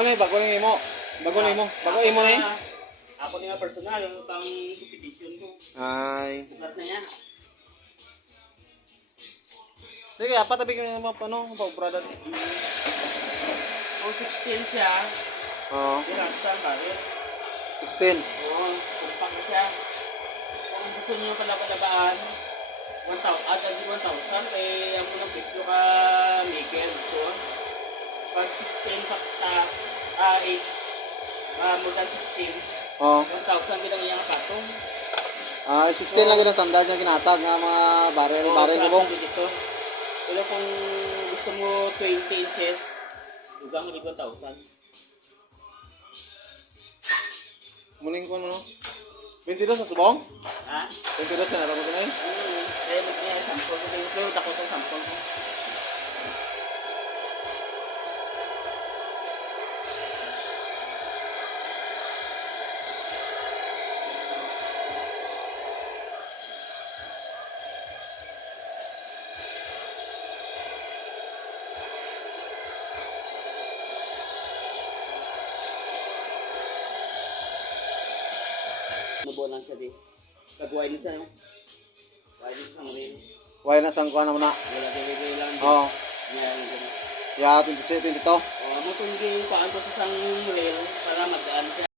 Ano yung bago na mo? Bago na mo? Bago imo na eh? Ako nga personal, yung pang competition ko. Ay. Start na yan. Sige, apa tabi ko naman paano? Pag-product. Kung 16 siya, Oo. irasta ang baril. 16. Oo, kumpak na siya. Kung gusto niyo kalabaan, 1,000, eh, ang unang presyo ka, Miguel. So, pag 16 paktas, 8, more than 16, Oo. 1,000 din ang iyang katong. 16 lang yun ang standard nga ginatag nga mga barrel mo. Dito. Pero kung gusto mo 20 inches, dugang ulit 1,000. Muling ko no? 22 sa subong? Ha? 22 na natapos na eh? Kaya magkaya sample ko din. Pero dako itong sample ko. Mabuo lang siya di. Kagway na siya, no? Kagway na siya ng rail. Why na sang kuha naman na? Wala gawin lang. Oo. Mayroon din. Ya, 27, 22. Mo itong paan ko sa isang rail para magaan siya.